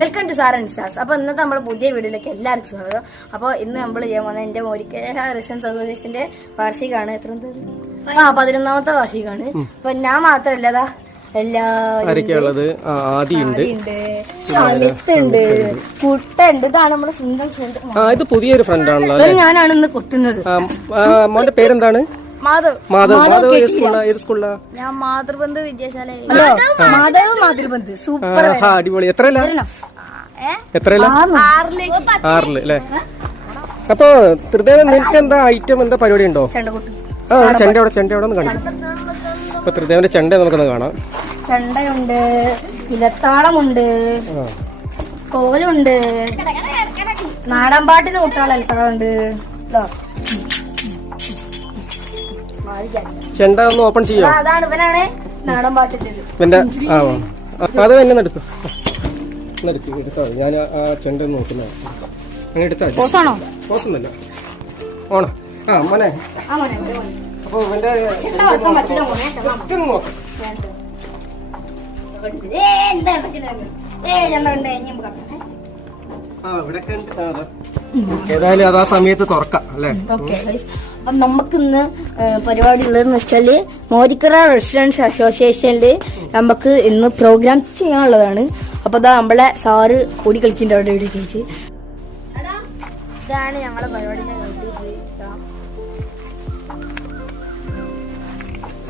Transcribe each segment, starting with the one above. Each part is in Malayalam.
Welcome to sir and stars. അപ്പോൾ ഇന്നത്തെ നമ്മുടെ പുതിയ വീഡിയോയിലേക്ക് എല്ലാവർക്കും സ്വാഗതം. അപ്പോൾ ഇന്ന് നമ്മൾ ചെയ്യാൻ പോകുന്നത് എൻ്റെ മോരിക്കര റെസിഡൻസ് അസോസിയേഷൻ്റെ വാർഷികമാണ്. 11ാമത്തെ വാർഷികമാണ്. അപ്പൊ ഞാൻ മാത്രമല്ല, എല്ലാവരും ആദിയുണ്ട്, അമിത്തുണ്ട്, കുട്ടുണ്ട്. ഇതാണ് നമ്മുടെ സ്വന്തം ഇത് പുതിയൊരു ഫ്രണ്ട് ആണല്ലോ. ഞാനാണ് ഇന്ന് കൊട്ടുന്നത്. മോന്റെ പേരെന്താണ്? മാധവ്. ഏത് സ്കൂളിലാ? ഞാൻ മാതൃബന്ധു വിദ്യാശാല. മാതൃബന്ധു സൂപ്പർ. അടിപൊളി. എത്രയില്ല? 6 അല്ലേ? അപ്പൊ ത്രിദേവൻ, നിനക്ക് എന്താ ഐറ്റം, എന്താ പരിപാടി ഉണ്ടോ? ചെണ്ട അവിടെ ഒന്ന് കാണിക്കും. അപ്പൊ ത്രിദേവന്റെ ചെണ്ട നമുക്കൊന്ന് കാണാം. ചെണ്ടയുണ്ട്, ഇലത്താളമുണ്ട്, കോലുണ്ട്, നാടൻ പാട്ടിന് കുട്ടികളെ ഇലത്താളുണ്ട്. ചെണ്ട ഒന്ന് ഓപ്പൺ ചെയ്യോ? അതാണ് ഇവനാണ് നാടൻ പാട്ടിന്റെ ഇവന്റെ. അത് എന്നെ എടുത്തു എടുത്തോ. ഞാൻ ആ ചെണ്ട നോക്കുന്ന അങ്ങനെ എടുത്താ പോസൊന്നല്ല ഓണോ. മോനെ, അപ്പൊ ഇവന്റെ ഏതായാലും അത് ആ സമയത്ത് തുറക്കാം അല്ലേ? അപ്പം നമുക്കിന്ന് പരിപാടി ഉള്ളതെന്ന് വെച്ചാല് മോരിക്കര റെസിഡൻസ് അസോസിയേഷനിൽ നമുക്ക് ഇന്ന് പ്രോഗ്രാം ചെയ്യാനുള്ളതാണ്. അപ്പൊ ഇതാ നമ്മളെ സാറ് ഓടി കളിച്ചിട്ടുണ്ട് അവിടെ ഓടി കളിച്ച്. ഇതാണ് ഞങ്ങളെ പരിപാടി.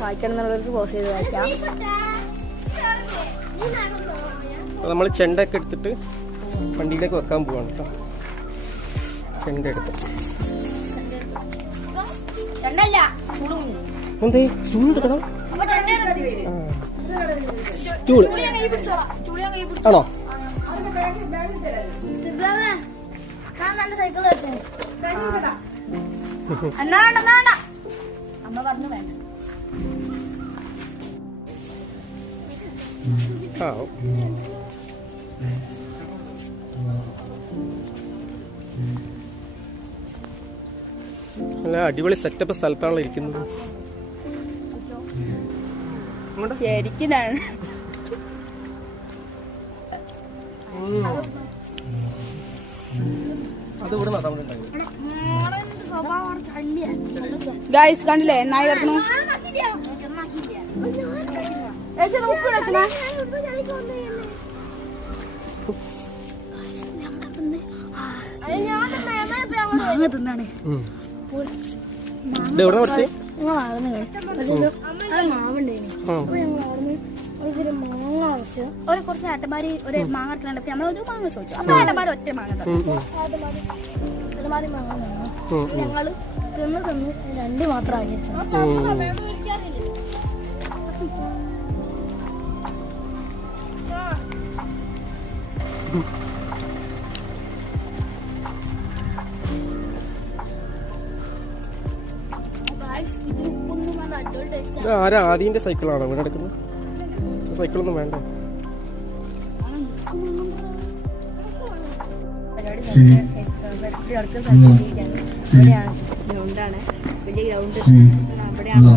വായിക്കണം എന്നുള്ളവർക്ക് പോസ് ചെയ്ത് വായിക്കാം. നമ്മൾ ചെണ്ട ഒക്കെ എടുത്തിട്ട് വണ്ടിയിലേക്ക് വെക്കാൻ പോവാണ് കേട്ടോ. ചെണ്ട എടുത്ത് എന്തേ സ്റ്റൂൾ എടുക്കണം? സ്റ്റൂള് ആണോ? അമ്മ പറഞ്ഞു വേണ്ട. നല്ല അടിപൊളി സെറ്റപ്പ് സ്ഥലത്താണല്ലോ ഇരിക്കുന്നത്. ശരിക്കും ഗൈസ് കണ്ടില്ലേ നായി കിടക്കണു. തിന്നാണ് ഒരു കുറച്ച് ഏട്ടന്മാര് ഒരു മാങ്ങ എടുക്കണപ്പോ നമ്മളൊരു മാങ്ങ ചോദിച്ചു. അപ്പൊ ഏട്ടന്മാര് ഒറ്റ മാങ്ങ ഞങ്ങള് തിന്ന് 2 മാത്രം ആക്കി വെച്ചു. ആരാ ആദിന്റെ സൈക്കിളാണോ ഇവിടെ എടുക്കുന്നത്? സൈക്കിളൊന്നും വേണ്ട. ഗ്രൗണ്ടാണ്, വലിയ ഗ്രൗണ്ട്. അവിടെയാണ്